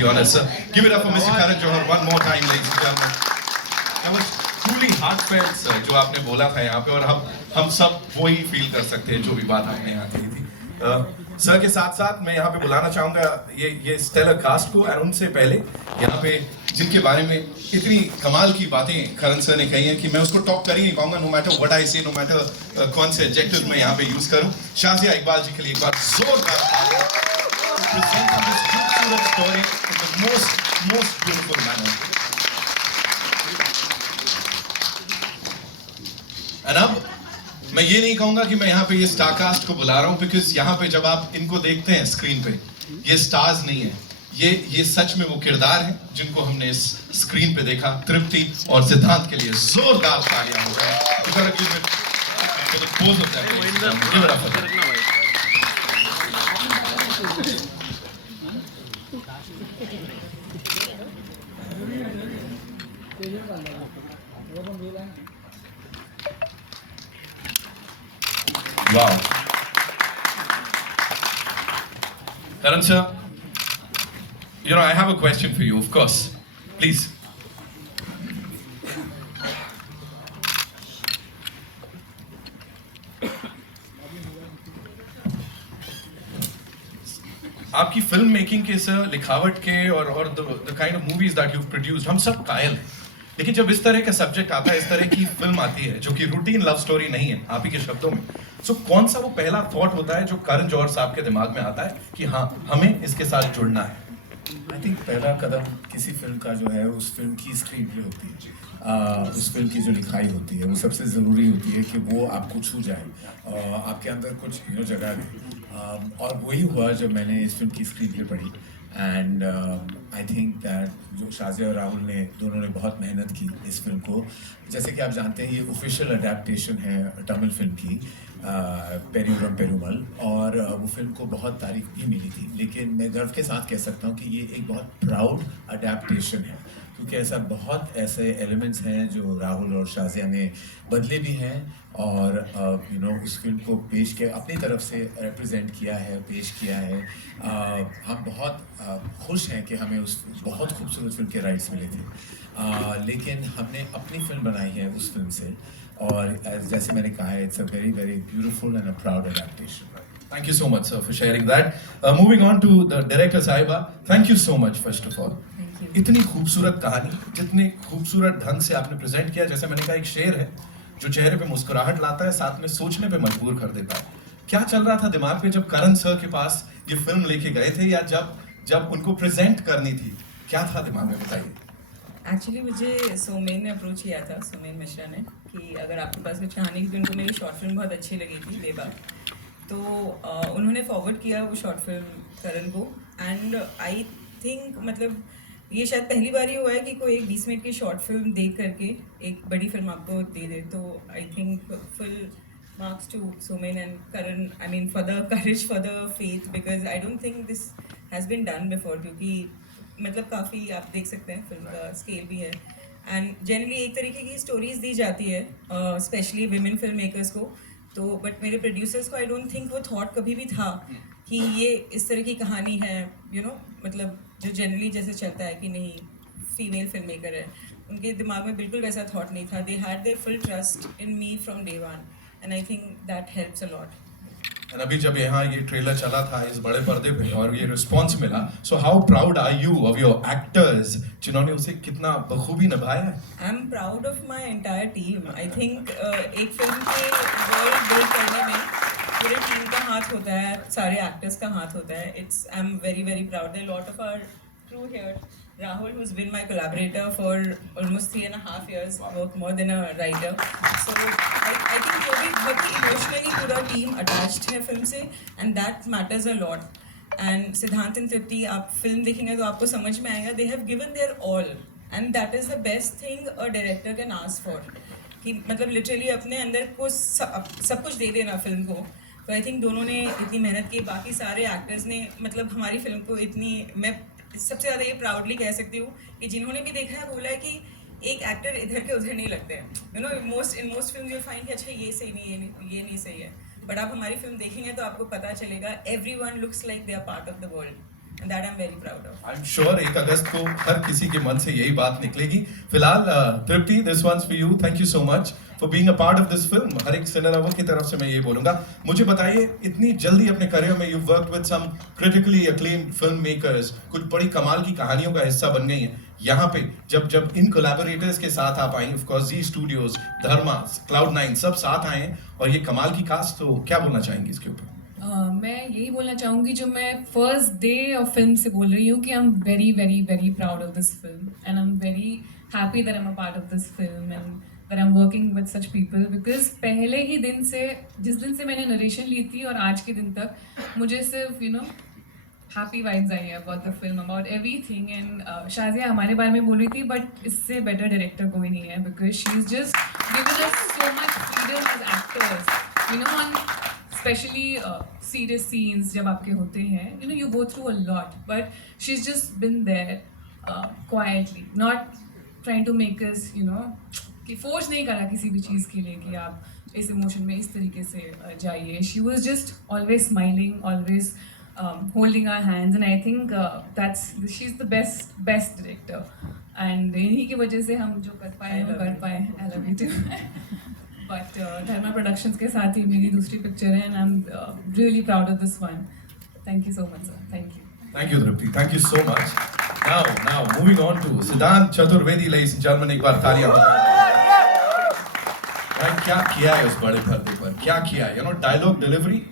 the honor, sir. Give it up for Mr. Karan Johar one more time, ladies and gentlemen. That was truly heartfelt, sir, जो आपने बोला था यहाँ पे, और हम सब वही फील कर सकते हैं जो भी बात आपने यहाँ कही थी. सर के साथ साथ मैं यहाँ पे बुलाना चाहूँगा ये स्टेलर कास्ट को, और उनसे पहले यहाँ पे जिनके बारे में इतनी कमाल की बातें करण सर ने कही हैं कि मैं उसको टॉप कर ही नहीं पाऊंगा, नो मैटर व्हाट आई से, नो मैटर कौन से एडजेक्टिव मैं यहाँ पे यूज करूँ. शाजिया इकबाल जी के लिए एक बार जोरदार presenting this खूबसूरत story in the most beautiful manner. And अब मैं ये नहीं कहूंगा कि मैं यहाँ पे ये स्टार कास्ट को बुला रहा हूँ, बिकॉज यहाँ पे जब आप इनको देखते हैं स्क्रीन पे, ये स्टार्स नहीं है, ये सच में वो किरदार हैं जिनको हमने इस स्क्रीन पे देखा. तृप्ति और सिद्धांत के लिए जोरदार तालियां हो जाए. Wow. Karan sir, I have a question for you, of course. Please. आपकी फिल्म मेकिंग के सर, लिखावट के और the kind of movies that you've produced, हम सब कायल हैं. लेकिन जब इस तरह का सब्जेक्ट आता है, इस तरह की फिल्म आती है जो कि रूटीन लव स्टोरी नहीं है, आप ही के शब्दों में, सो कौन सा वो पहला थॉट होता है जो करण जौहर साहब के दिमाग में आता है कि हाँ, हमें इसके साथ जुड़ना है? आई थिंक पहला कदम किसी फिल्म का जो है, उस फिल्म की स्क्रीन प्ले होती है, उस फिल्म की जो लिखाई होती है, वो सबसे ज़रूरी होती है कि वो आपको छू जाए, आपके अंदर कुछ जगह दे. और वही हुआ जब मैंने इस फिल्म की स्क्रीन प्ले पढ़ी. एंड आई थिंक दैट जो शाजिया और राहुल ने दोनों ने बहुत मेहनत की इस फिल्म को. जैसे कि आप जानते हैं, ये ऑफिशियल अडेप्टेशन है तमिल फिल्म की पेरियुरम पेरुमल, और वो फिल्म को बहुत तारीफ भी मिली थी. लेकिन मैं गर्व के साथ कह सकता हूँ कि ये एक बहुत प्राउड अडेप्टेशन है, क्योंकि बहुत ऐसे एलिमेंट्स हैं जो राहुल और शाजिया ने बदले भी हैं, और उस फिल्म को पेश किया, अपनी तरफ से रिप्रेजेंट किया है, पेश किया है. हम बहुत खुश हैं कि हमें उस बहुत खूबसूरत फिल्म के राइट्स मिले थे, लेकिन हमने अपनी फिल्म बनाई है उस फिल्म से, और जैसे मैंने कहा है, it's a very very beautiful and a proud adaptation. Thank you so much, sir, for sharing that. Moving on to the director साहिबा, thank you so much first of all. इतनी खूबसूरत कहानी, जितने खूबसूरत ढंग से आपने प्रेजेंट किया. जैसे मैंने कहा, एक शेर है जो चेहरे पे मुस्कुराहट लाता है, साथ में सोचने पे मजबूर कर देता है. क्या चल रहा था दिमाग में जब करण सर के पास ये फिल्म लेके गए थे, या जब उनको प्रेजेंट करनी थी, क्या था दिमाग में, बताइए. एक्चुअली मुझे सोमेन ने अप्रोच किया था, सोमेन मिश्रा ने, कि अगर आपके पास कुछ कहानी की, उनको मेरी शॉर्ट फिल्म बहुत अच्छी लगी थी बेबाक, तो उन्होंने फॉरवर्ड किया वो शॉर्ट फिल्म करण को. एंड आई थिंक मतलब ये शायद पहली बार ही हुआ है कि कोई एक 20 मिनट की शॉर्ट फिल्म देख करके एक बड़ी फिल्म आपको दे दे. तो I think full marks to Somen and Karan, I mean for the courage, for the faith, because I don't think this has been done before. क्योंकि मतलब काफ़ी आप देख सकते हैं फिल्म का स्केल भी है, एंड जनरली एक तरीके की स्टोरीज दी जाती है स्पेशली विमेन फिल्म मेकर्स को. तो बट मेरे प्रोड्यूसर्स को आई डोंट थिंक वो थॉट कभी भी था कि ये इस तरह की कहानी है, मतलब जो जनरली जैसे चलता है कि नहीं फीमेल फिल्म मेकर है, उनके दिमाग में बिल्कुल वैसा थॉट नहीं था. They had there full trust in me from day one, and I think that helps a lot. और अभी जब यहाँ ये ट्रेलर चला था इस बड़े पर्दे पे और ये रिस्पॉन्स मिला, so how proud are you of your actors जिन्होंने उसे कितना बखूबी निभाया है? I am proud of my entire team. I think एक फिल्म के वर्ल्ड बिल्ड करने में पूरे टीम का हाथ होता है, सारे एक्टर्स का हाथ होता है. I am very very proud. There lot of our crew here. Rahul, who's been my collaborator for almost 3.5 years, worked more than a writer. So I think वो भी बहुत ही emotionally पूरा team attached है film से, and that matters a lot. And सिद्धांत and तृप्ति, आप film देखेंगे तो आपको समझ में आएगा, they have given their all, and that is the best thing a director can ask for. कि मतलब literally अपने अंदर को सब कुछ दे देना फिल्म को. तो आई थिंक दोनों ने इतनी मेहनत की, बाकी सारे एक्टर्स ने मतलब हमारी फिल्म को इतनी, मैं सबसे ज़्यादा ये प्राउडली कह सकती हूँ कि जिन्होंने भी देखा है बोला है कि एक एक्टर इधर के उधर नहीं लगते हैं. In most film you find कि अच्छा ये सही नहीं, ये नहीं सही है, बट आप हमारी फिल्म देखेंगे तो आपको पता चलेगा everyone looks like they are part of the world. and that I'm very proud of. I'm sure 1 अगस्त को हर किसी के मन से यही बात निकलेगी. फिलहाल तृप्ति, this one's for you. Thank you so much for being a part of this film. हर एक सिने लवर की तरफ से मैं ये बोलूँगा. मुझे बताइए, इतनी जल्दी अपने करियर में you've worked with some critically acclaimed filmmakers, कुछ बड़ी कमाल की कहानियों का हिस्सा बन गई हैं. यहाँ पे जब इन कोलैबोरेटर्स के साथ आप आई, of course Z Studios, Dharma, Cloud9 सब साथ आए हैं और ये कमाल की कास्ट, तो क्या बोलना चाहेंगे इसके ऊपर? मैं यही बोलना चाहूँगी, जो मैं फर्स्ट डे ऑफ फिल्म से बोल रही हूँ कि आई am very very very proud of this film and I am very happy that I am a part of this film and that I am working with such people, because पहले ही दिन से, जिस दिन से मैंने नरेशन ली थी और आज के दिन तक, मुझे सिर्फ हैप्पी वाइब्स आई है about the film, about everything. And Shazia हमारे बारे में बोल रही थी, बट इससे बेटर डायरेक्टर कोई नहीं है, because she is just given us so much freedom as actors, on especially serious scenes जब आपके होते हैं, you go through a lot, but she's just been there quietly, not trying to make us, कि force नहीं करा किसी भी चीज़ के लिए कि आप इस emotion में इस तरीके से जाइए. She was just always smiling, always holding our hands, and I think she's the best director, and इन्हीं की वजह से हम जो कर पाए वो कर पाए. I love you too. But Dharma productions के साथ ही मेरी दूसरी पिक्चर है, and I'm really proud of this one. Thank you so much, sir. Thank you. Thank you, Tripti. Thank you so much. Now, moving on to Siddhant Chaturvedi, ladies and gentlemen, एक बार तालियां बजाएं. भाई क्या किया है उस बड़े पर्दे पर, क्या किया है, डायलॉग डिलीवरी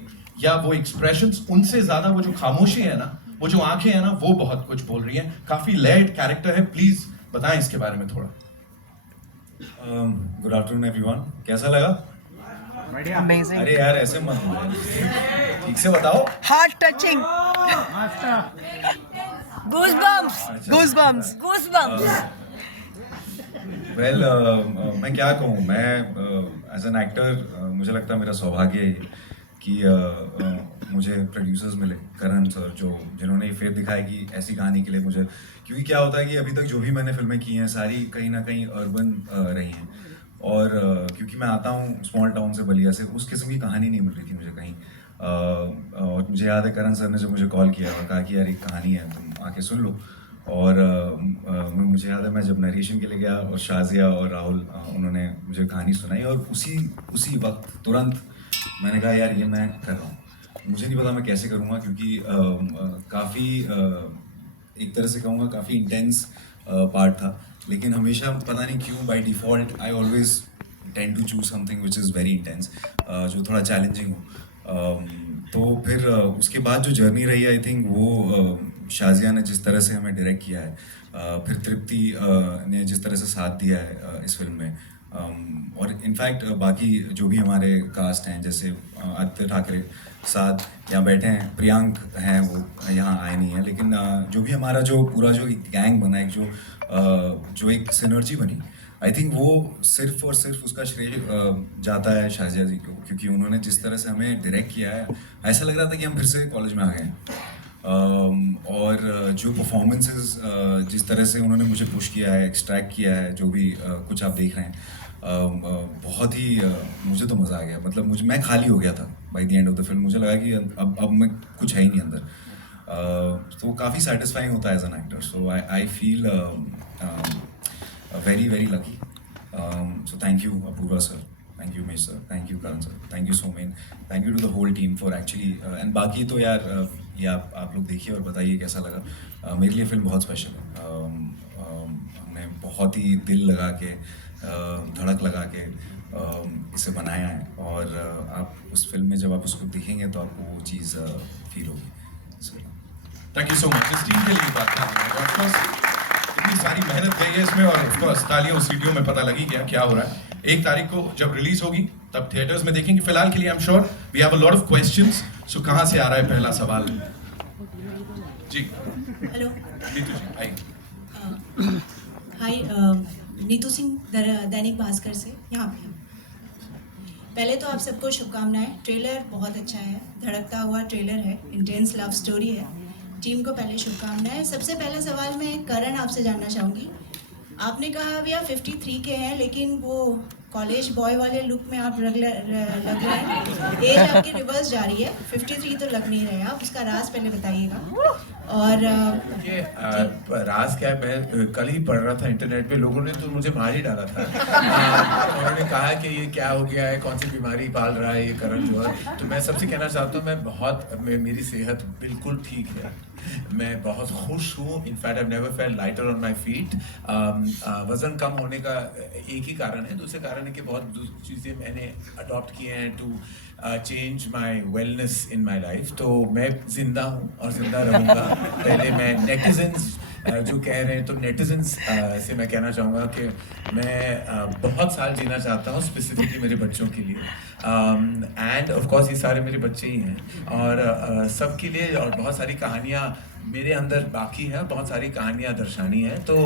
या वो एक्सप्रेशंस, उनसे ज्यादा वो जो खामोशी है ना, वो जो आंखें हैं ना, वो बहुत कुछ बोल रही हैं. काफी लेयर्ड कैरेक्टर है. प्लीज बताएं इसके बारे में थोड़ा. Good afternoon everyone. कैसा लगा? Amazing. अरे यार ऐसे मत बोलो, ठीक से बताओ. Heart touching. Goosebumps. Goosebumps. Goosebumps. Well मैं क्या कहूँ, मैं एज एन एक्टर मुझे लगता है मेरा सौभाग्य है कि मुझे प्रोड्यूसर्स मिले, करण सर, जिन्होंने ये फेथ दिखाया कि ऐसी कहानी के लिए मुझे, क्योंकि क्या होता है कि अभी तक जो भी मैंने फिल्में की हैं सारी कहीं ना कहीं अर्बन रही हैं, और क्योंकि मैं आता हूँ स्मॉल टाउन से, बलिया से, उस किस्म की कहानी नहीं मिल रही थी मुझे कहीं. और मुझे याद है करण सर ने जब मुझे कॉल किया और कहा कि यार एक कहानी है, तुम आके सुन लो. और मुझे याद है मैं जब नरेशन के लिए गया और शाजिया और राहुल उन्होंने मुझे कहानी सुनाई, और उसी वक्त तुरंत मैंने कहा यार ये मैं कर रहा हूँ. मुझे नहीं पता मैं कैसे करूँगा, क्योंकि काफ़ी एक तरह से कहूँगा काफ़ी इंटेंस पार्ट था, लेकिन हमेशा पता नहीं क्यों by default I always tend to choose something which is very intense, जो थोड़ा चैलेंजिंग हो. तो फिर उसके बाद जो जर्नी रही है, आई थिंक वो शाजिया ने जिस तरह से हमें डायरेक्ट किया है, फिर तृप्ति ने जिस तरह से साथ दिया है इस फिल्म में, और इनफैक्ट बाकी जो भी हमारे कास्ट हैं, जैसे आदित्य ठाकरे साथ यहाँ बैठे हैं, प्रियांक हैं, वो यहाँ आए नहीं हैं, लेकिन जो भी हमारा जो पूरा जो एक गैंग बना, एक जो एक सिनर्जी बनी, आई थिंक वो सिर्फ और सिर्फ उसका श्रेय जाता है शाजिया जी को, क्योंकि उन्होंने जिस तरह से हमें डायरेक्ट किया है, ऐसा लग रहा था कि हम फिर से कॉलेज में आ गए हैं. और जो परफॉर्मेंसेस जिस तरह से उन्होंने मुझे पुश किया है, एक्सट्रैक्ट किया है, जो भी कुछ आप देख रहे हैं, बहुत ही मुझे तो मज़ा आ गया. मतलब मैं खाली हो गया था by the end of the film. मुझे लगा कि अब मैं कुछ है ही नहीं अंदर. तो काफ़ी सेटिस्फाइंग होता है as an actor. So I feel very very lucky. So thank you Apurva sir, thank you Mesh sir, thank you Karan sir, thank you Somen, thank you to the whole team for actually and बाकी तो यार ये आप लोग देखिए और बताइए कैसा लगा. मेरे लिए फिल्म बहुत स्पेशल है. हमने बहुत ही दिल लगा के, धड़क लगा के इसे बनाया है, और आप उस फिल्म में जब आप उसको देखेंगे तो आपको वो चीज़ फील होगी. Thank you so much. इस टीम के लिए बात करेंगे. इतनी सारी मेहनत गई है इसमें, और ऑफ कोर्स तालियों सीटियों में पता लगी क्या हो रहा है. 1 तारीख को जब रिलीज होगी तब थिएटर्स में देखेंगे. फिलहाल के लिए I am sure we have a lot of questions. So कहाँ से आ रहा है पहला सवाल? जी हेलो नीतू जी. हाय नीतू सिंह दैनिक भास्कर से यहाँ पे. पहले तो आप सबको शुभकामनाएं. ट्रेलर बहुत अच्छा है, धड़कता हुआ ट्रेलर है, इंटेंस लव स्टोरी है. टीम को पहले शुभकामनाएं. सबसे पहला सवाल मैं करण आपसे जानना चाहूँगी. आपने कहा अभी आप 53 के हैं, लेकिन वो कॉलेज बॉय वाले लुक में आप लग रहे हैं। एज आपकी रिवर्स जा रही है, 53 तो लग नहीं रहे आप, उसका राज पहले बताइएगा। और ये राज क्या है, मैं कल ही पढ़ रहा था इंटरनेट पे, लोगों ने तो मुझे मार ही डाला था। उन्होंने कहा कि ये क्या हो गया है, कौन सी बीमारी पाल रहा है ये करण जौहर। तो मैं सबसे कहना चाहता हूँ मेरी सेहत बिल्कुल ठीक है, मैं बहुत खुश हूँ। In fact I never felt lighter on my feet. वजन कम होने का एक ही कारण है, दूसरे कारण है कि बहुत चीज़ें मैंने अडॉप्ट किए हैं to change my wellness in my life. तो मैं जिंदा हूँ और जिंदा रहूँगा। पहले मैं नेटिजन्स जो कह रहे हैं, तो नेटिजन्स से मैं कहना चाहूँगा कि मैं बहुत साल जीना चाहता हूँ, स्पेसिफिकली मेरे बच्चों के लिए। एंड ऑफ कोर्स ये सारे मेरे बच्चे ही हैं, और सबके लिए, और बहुत सारी कहानियाँ मेरे अंदर बाकी है, बहुत सारी कहानियाँ दर्शानी है। तो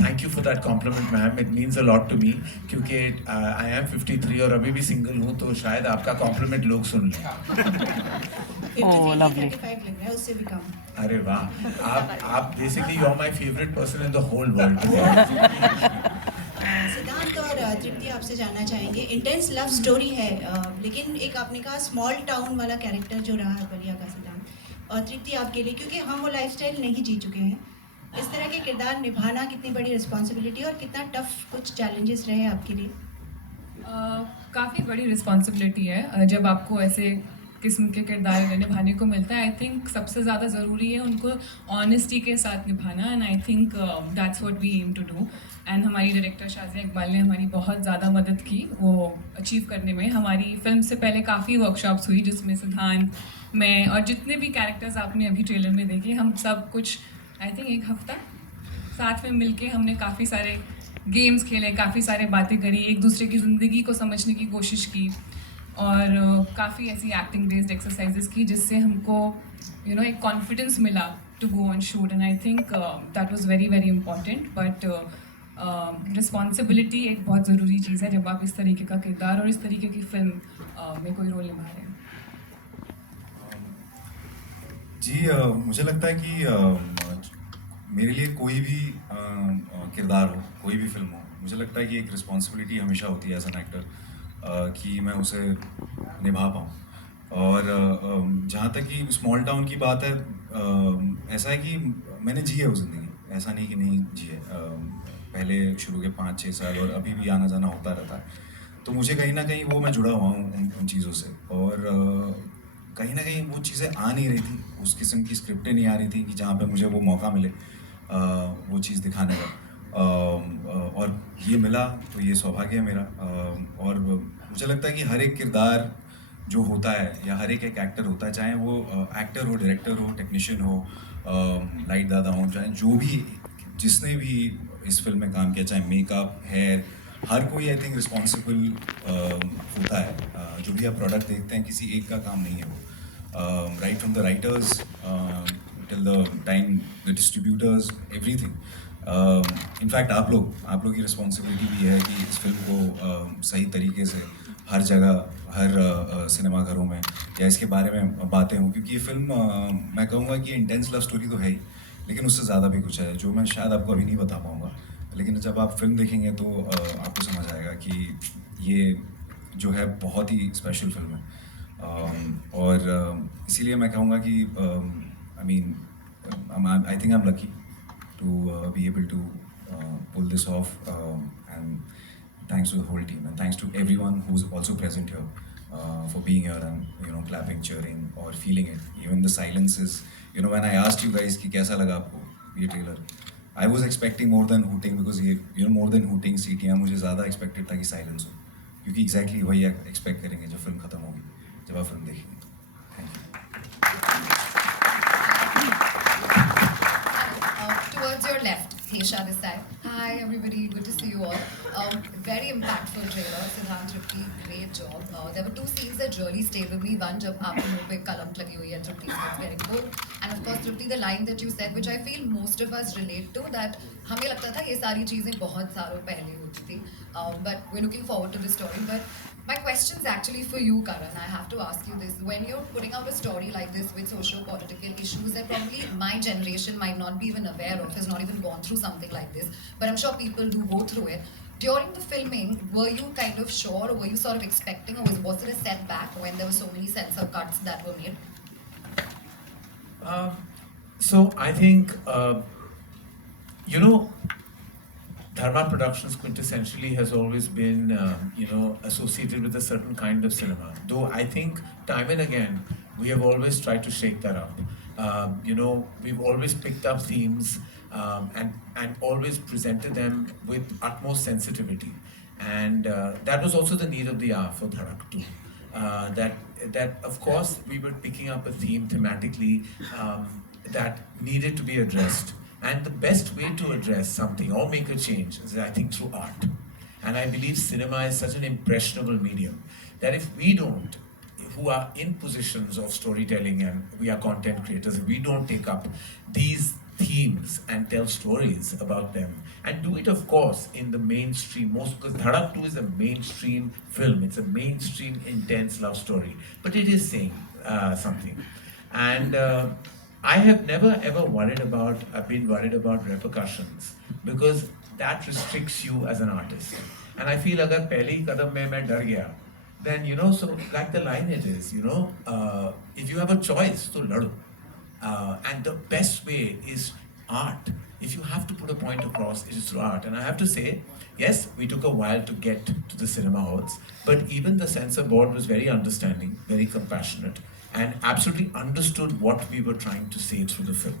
thank you for that compliment ma'am, it means a lot to me, क्योंकि आई एम 53 और अभी भी सिंगल हूँ, तो शायद आपका कॉम्प्लीमेंट लोग सुन लें। 53 lovely. 35 लग रहा है, उससे भी कम। अरे वाह, आप basically you are my favourite person in the whole world. Siddhant और तृप्ति आपसे जानना चाहेंगे, इंटेंस लव स्टोरी है, लेकिन एक आपने कहा स्मॉल टाउन वाला कैरेक्टर जो रहा है बलिया का, सिद्धांत और तृप्ति आपके लिए, क्योंकि हम वो लाइफस्टाइल नहीं जी चुके हैं, इस तरह के किरदार निभाना कितनी बड़ी रिस्पॉन्सिबिलिटी और कितना टफ कुछ चैलेंजेस रहे आपके लिए? काफ़ी बड़ी रिस्पॉन्सिबिलिटी है जब आपको ऐसे किस्म के किरदार निभाने को मिलता है। आई थिंक सबसे ज़्यादा ज़रूरी है उनको ऑनेस्टी के साथ निभाना, and I think that's what we aim to do. And हमारी डायरेक्टर शाज़िया इकबाल ने हमारी बहुत ज़्यादा मदद की वो अचीव करने में। हमारी फिल्म से पहले काफ़ी वर्कशॉप्स हुई, जिसमें सिद्धांत, मैं और जितने भी कैरेक्टर्स आपने अभी ट्रेलर में देखे, हम सब कुछ आई थिंक एक हफ्ता साथ में मिलके हमने काफ़ी सारे गेम्स खेले, काफ़ी सारे बातें करी, एक दूसरे की ज़िंदगी को समझने की कोशिश की, और काफ़ी ऐसी एक्टिंग बेस्ड एक्सरसाइजेस की, जिससे हमको एक कॉन्फिडेंस मिला to go on shoot. And I think that was very very important. But responsibility एक बहुत ज़रूरी चीज़ है जब आप इस तरीके का किरदार और इस तरीके की फिल्म में कोई रोल निभा रहे हैं। जी मुझे लगता है कि मेरे लिए कोई भी किरदार हो, कोई भी फिल्म हो, मुझे लगता है कि एक रिस्पॉन्सिबिलिटी हमेशा होती है एज एन एक्टर कि मैं उसे निभा पाऊँ। और जहाँ तक कि स्मॉल टाउन की बात है, ऐसा है कि मैंने जी है वो ज़िंदगी, ऐसा नहीं कि नहीं जी है। पहले शुरू के 5-6 साल और अभी भी आना जाना होता रहता है, तो मुझे कहीं ना कहीं वो मैं जुड़ा हुआ हूँ उन चीज़ों से। और कहीं ना कहीं वो चीज़ें आ नहीं रही थी, उस किस्म की स्क्रिप्टें नहीं आ रही थी कि जहाँ पे मुझे वो मौका मिले वो चीज़ दिखाने का। और ये मिला तो ये सौभाग्य है मेरा। और मुझे लगता है कि हर एक किरदार जो होता है या हर एक एक्टर होता है, चाहे वो एक्टर हो, डायरेक्टर हो, टेक्नीशियन हो, लाइट दादा हो, चाहे जो भी जिसने भी इस फिल्म में काम किया, चाहे मेकअप, हेयर, हर कोई आई थिंक रिस्पॉन्सिबल होता है। जो भी आप प्रोडक्ट देखते हैं, किसी एक का काम नहीं है वो। Right from the writers till the time the distributors, everything. In fact आप लोग की रिस्पॉन्सिबिलिटी भी है कि इस फिल्म को सही तरीके से हर जगह, हर सिनेमा घरों में या इसके बारे में बातें हों, क्योंकि ये फिल्म मैं कहूँगा कि इंटेंस लव स्टोरी तो है ही, लेकिन उससे ज़्यादा भी कुछ है जो मैं शायद आपको अभी नहीं बता पाऊँगा। लेकिन जब आप फिल्म देखेंगे तो आपको समझ आएगा कि ये जो है बहुत ही स्पेशल फिल्म है। और इसीलिए मैं कहूँगा कि I think I am lucky to be able to pull this off, and thanks to the whole team and thanks to everyone who's also present here for being here and clapping, cheering or feeling it. Even the silences, when I asked you guys कि कैसा लगा आपको ये trailer, I was expecting more than hooting, because ये more than hooting सीटियाँ, मुझे ज़्यादा expected था कि silence हो, क्योंकि exactly वही expect करेंगे जब फिल्म खत्म होगी, जब आप फिल्म देखेंगे। Thank you. Towards your left, Hesha this side. Hi everybody, good to see you all. Very impactful trailer. Siddhant, Tripti, great job. There were two scenes that really stayed with me. One, jab aapke muh pe kalank lagi hui hai, Tripti is getting good. And of course, Tripti, the line that you said, which I feel most of us relate to, that हमें लगता था ये सारी चीजें बहुत सालों पहले होती थी. But we're looking forward to the story. But my question's actually for you, Karan. I have to ask you this. When you're putting out a story like this with socio-political issues that probably my generation might not be even aware of, has not even gone through something like this, but I'm sure people do go through it. During the filming, were you kind of sure, or were you sort of expecting, or was it a setback when there were so many censor cuts that were made? So I think, Dharma Productions quintessentially has always been, associated with a certain kind of cinema. Though I think time and again, we have always tried to shake that up. We've always picked up themes and always presented them with utmost sensitivity. And that was also the need of the hour for Dharak too. That of course we were picking up a theme thematically that needed to be addressed. And the best way to address something or make a change is, I think, through art. And I believe cinema is such an impressionable medium that if we don't, who are in positions of storytelling and we are content creators, if we don't take up these themes and tell stories about them and do it, of course, in the mainstream, because Dhadak 2 is a mainstream film, it's a mainstream intense love story, but it is saying something. And I have never ever been worried about repercussions, because that restricts you as an artist. And I feel agar pehli kadam mein main dar gaya, then so like the line it is, if you have a choice, so lado. And the best way is art. If you have to put a point across, it is through art. And I have to say, yes, we took a while to get to the cinema halls, but even the censor board was very understanding, very compassionate, and absolutely understood what we were trying to say through the film.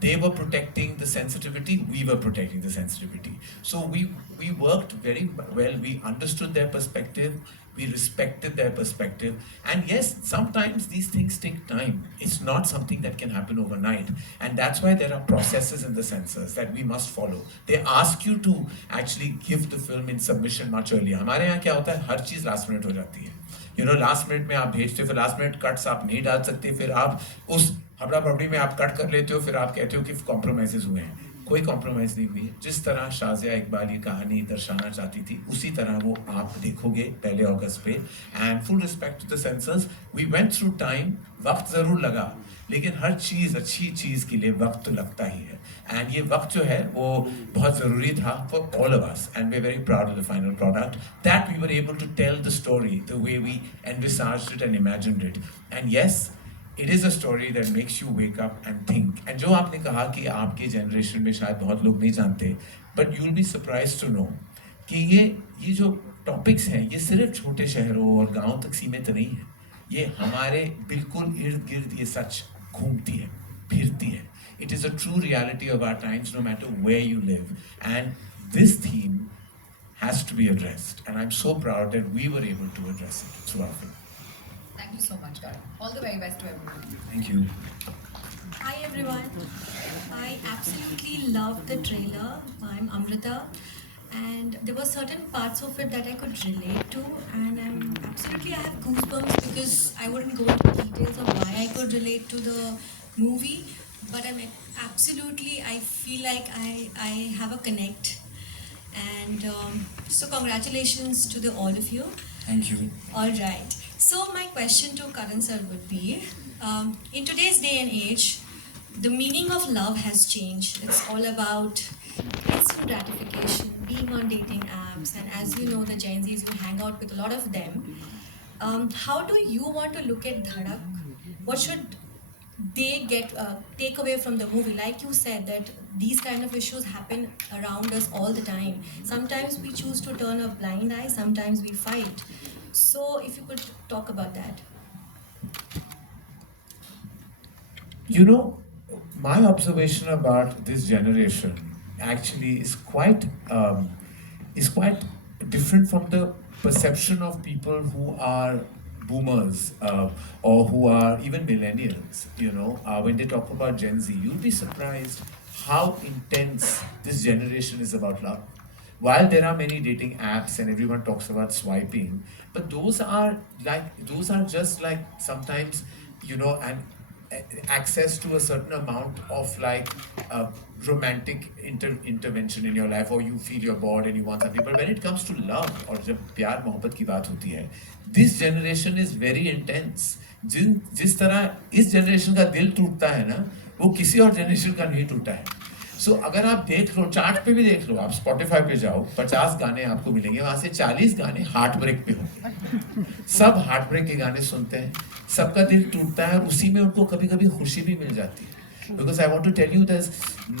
They were protecting the sensitivity, we were protecting the sensitivity. So we worked very well, we understood their perspective, we respected their perspective. And yes, sometimes these things take time. It's not something that can happen overnight. And that's why there are processes in the censors that we must follow. They ask you to actually give the film in submission much earlier. हमारे यहाँ क्या होता है, हर चीज़ last minute हो जाती है. Last minute में आप भेजते हो, फिर लास्ट मिनट कट्स आप नहीं डाल सकते, फिर आप उस हबड़ा बबड़ी में आप कट कर लेते हो, फिर आप कहते हो कि कॉम्प्रोमाइजेस हुए हैं. कोई कॉम्प्रोमाइज नहीं हुई. जिस तरह शाजिया इकबाल ये कहानी दर्शाना चाहती थी, उसी तरह वो आप देखोगे पहले अगस्त पे. And full respect to the censors, we went through time. वक्त ज़रूर लगा, लेकिन हर चीज़, अच्छी चीज़ के लिए वक्त तो लगता ही है. एंड ये वक्त जो है वो बहुत ज़रूरी था for all of us, and we are very proud of the final product that we were able to tell the story the way we envisaged it and imagined it. And yes, it is a story that makes you wake up and think. And जो आपने कहा कि आपके generation में शायद बहुत लोग नहीं जानते, but you will be surprised to know कि ये जो टॉपिक्स हैं, ये सिर्फ छोटे शहरों और गाँव तक सीमित नहीं है. ये हमारे बिल्कुल इर्द गिर्द ये सच घूमती है, फिरती है. It is a true reality of our times, no matter where you live. And this theme has to be addressed. And I'm so proud that we were able to address it through our film. Thank you so much, Karan. All the very best to everyone. Thank you. Hi everyone. I absolutely loved the trailer. I'm Amrita. And there were certain parts of it that I could relate to. And I have goosebumps because I wouldn't go into details of why I could relate to the movie. But I feel like I have a connect. And so congratulations to all of you. Thank you. All right. So my question to Karan sir would be, in today's day and age, the meaning of love has changed. It's all about instant gratification, being on dating apps, and as you know, the Gen Zs, you hang out with a lot of them. How do you want to look at Dhadak? What should they take away from the movie? Like you said, that these kind of issues happen around us all the time. Sometimes we choose to turn a blind eye, sometimes we fight. So if you could talk about that. My observation about this generation actually is quite different from the perception of people who are boomers or who are even millennials. When they talk about Gen Z, you'll be surprised how intense this generation is about love. While there are many dating apps and everyone talks about swiping, but those are just like sometimes, an access to a certain amount of romantic intervention in your life, or you feel you're bored and you want something. But when it comes to love, और जब प्यार मोहब्बत की बात होती है, this generation is very intense. जिस तरह इस generation का दिल टूटता है ना, वो किसी और generation का नहीं टूटा है. सो अगर आप देख लो, चार्ट पे भी देख लो, आप स्पॉटिफाई पे जाओ, 50 गाने आपको मिलेंगे, वहां से 40 गाने हार्ट ब्रेक पे होंगे। सब हार्ट ब्रेक के गाने सुनते हैं, सबका दिल टूटता है, और उसी में उनको कभी कभी खुशी भी मिल जाती है। Because I want to tell you there's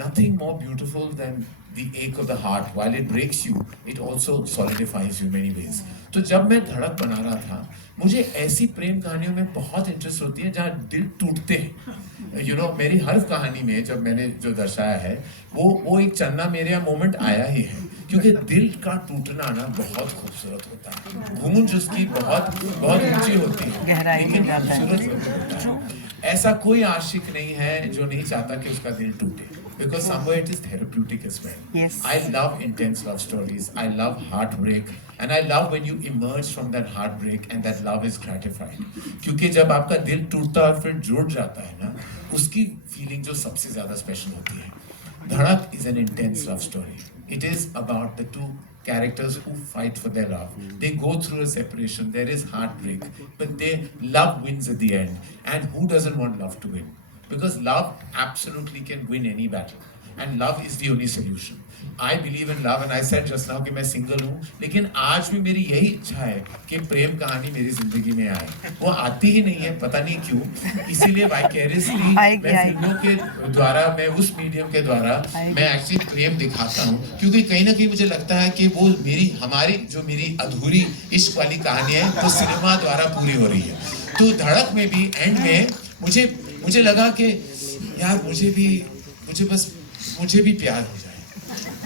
nothing more beautiful than the ache of the heart. While it breaks you, it also solidifies you many ways. तो जब मैं धड़क बना रहा था, मुझे ऐसी प्रेम कहानियों में बहुत इंटरेस्ट होती है जहाँ दिल टूटते हैं। You know, मेरी हर कहानी में जब मैंने जो दर्शाया है, वो एक चन्ना मेरे यहाँ मोमेंट आया ही है, क्योंकि दिल का टूटना ना बहुत खूबसूरत होता है। गूंज उसकी बहुत बहुत ऊंची होती है, लेकिन खूबसूरत होता है। ऐसा कोई आशिक नहीं है जो नहीं चाहता कि उसका दिल टूटे, because somewhere it is therapeutic as well. Yes. I love intense love stories. I love heartbreak, and I love when you emerge from that heartbreak and that love is gratified. क्योंकि जब आपका दिल टूटता और फिर जुड़ जाता है ना, उसकी फीलिंग जो सबसे ज्यादा स्पेशल होती है। धड़क is an intense love story. It is about the two characters who fight for their love. They go through a separation, there is heartbreak, but love wins at the end. And who doesn't want love to win? Because love absolutely can win any battle. And love is the only solution. I believe in love, and I said just now कि मैं single हूँ, लेकिन आज भी मेरी यही इच्छा है कि प्रेम कहानी मेरी जिंदगी में आए। वो आती ही नहीं है, पता नहीं क्यों। इसीलिए वाइकेरियसली मैं फिल्मों के द्वारा, मैं उस मीडियम के द्वारा मैं एक्चुअली प्रेम दिखाता हूँ, क्योंकि कहीं ना कहीं मुझे लगता है कि वो मेरी अधूरी इश्क वाली कहानी है, वो सिनेमा द्वारा पूरी हो रही है। तो धड़क में भी एंड में मुझे लगा कि यार मुझे भी प्यार हो जाए,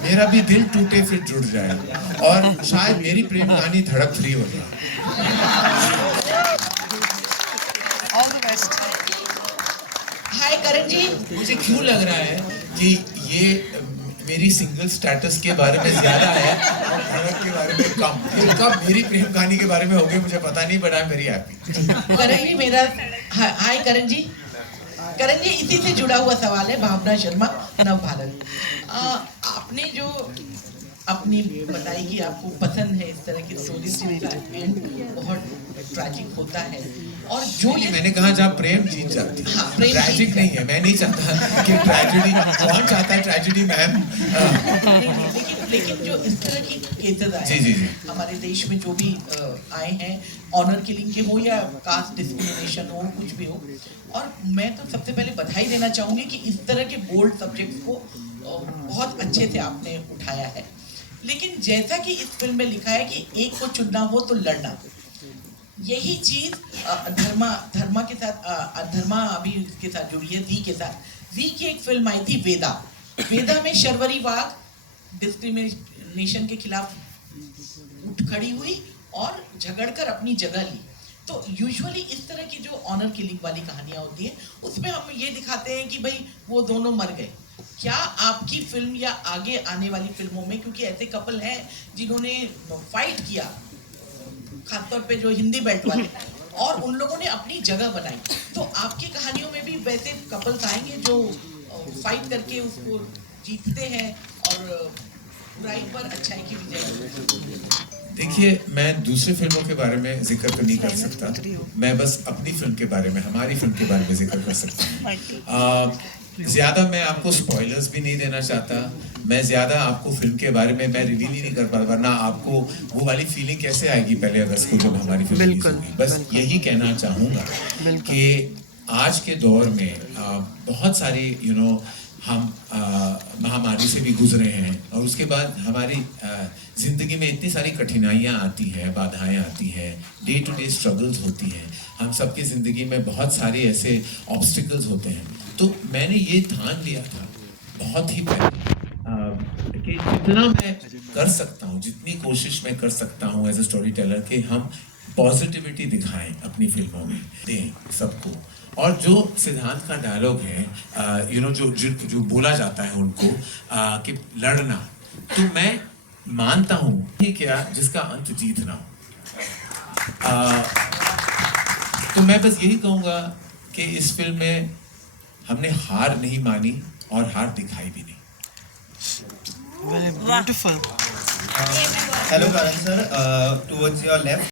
मेरा भी दिल टूटे फिर जुड़ जाए, और शायद मेरी प्रेम कहानी धड़क 3 हो जाए। All the best. हाय करण जी, मुझे क्यों लग रहा है कि ये मेरी सिंगल स्टेटस के बारे में ज्यादा है और धड़क के बारे में कम। कब मेरी प्रेम कहानी के बारे में हो गई मुझे पता नहीं, but I am very happy. Karan ji मेरा हाय करण जी इसी से जुड़ा हुआ सवाल है। भावना शर्मा, नव भारत। आपने जो अपनी बताई कि आपको पसंद है इस तरह की स्टोरीज जिनका एंड बहुत ट्रैजिक होता है, और जो ये मैंने कहा जहाँ प्रेम जीत जाती है, हाँ, प्रेम ट्रैजिक नहीं है। मैं नहीं चाहता कि ट्रेजेडी, कौन चाहता है ट्रेजेडी मैम? लेकिन जो इस तरह की केसेस आए जी। हमारे देश में, जो भी आए हैं, ऑनर किलिंग के हो या कास्ट डिस्क्रिमिनेशन हो, कुछ भी हो, और मैं तो सबसे पहले बधाई देना चाहूँगी कि इस तरह के बोल्ड सब्जेक्ट्स को बहुत अच्छे से आपने उठाया है। लेकिन जैसा कि इस फिल्म में लिखा है कि एक को चुनना हो तो लड़ना, यही चीज धर्मा के साथ, धर्मा अभी इसके साथ जुड़ी है, जी के साथ। जी की एक फिल्म आई थी वेदा में शर्वरी वाघ डिस्क्रिमिनेशन के खिलाफ उठ खड़ी हुई और झगड़कर अपनी जगह ली। तो यूजुअली इस तरह की जो ऑनर किलिंग वाली कहानियां होती हैं, उसमें हम ये दिखाते हैं कि भाई वो दोनों मर गए। क्या आपकी फिल्म या आगे आने वाली फिल्मों में, क्योंकि ऐसे कपल हैं जिन्होंने फाइट किया, खासतौर पे जो हिंदी बेल्ट वाले, और उन लोगों ने अपनी जगह बनाई, तो आपकी कहानियों में भी वैसे कपल्स आएंगे जो फाइट करके उसको जीतते हैं और बुराई पर अच्छाई की विजय? देखिए, मैं दूसरी फिल्मों के बारे में जिक्र तो नहीं कर सकता, मैं बस अपनी फिल्म के बारे में, हमारी फिल्म के बारे में जिक्र कर सकता हूँ। ज़्यादा मैं आपको स्पॉयलर्स भी नहीं देना चाहता, मैं ज़्यादा आपको फिल्म के बारे में मैं रिवील ही नहीं कर पाता, वरना आपको वो वाली फीलिंग कैसे आएगी 1 अगस्त को जब हमारी फिल्म रिलीज होगी। बस यही कहना चाहूँगा कि आज के दौर में बहुत सारी हम महामारी से भी गुजरे हैं, और उसके बाद हमारी ज़िंदगी में इतनी सारी कठिनाइयाँ आती हैं, बाधाएं आती हैं, डे टू डे स्ट्रगल्स होती हैं, हम सबकी ज़िंदगी में बहुत सारे ऐसे ऑब्स्टिकल्स होते हैं। तो मैंने ये ठान लिया था बहुत ही पहले कि जितना मैं कर सकता हूँ, जितनी कोशिश मैं कर सकता हूँ एज ए स्टोरी टेलर, कि हम पॉजिटिविटी दिखाएं अपनी फिल्मों में, दें सबको। और जो सिद्धांत का डायलॉग है, जो बोला जाता है उनको कि लड़ना, तो मैं मानता हूँ कि क्या जिसका अंत जीत ना हो। तो मैं बस यही कहूँगा कि इस फिल्म में हमने हार नहीं मानी और हार दिखाई भी नहीं। Beautiful. Hello Karan sir, towards your left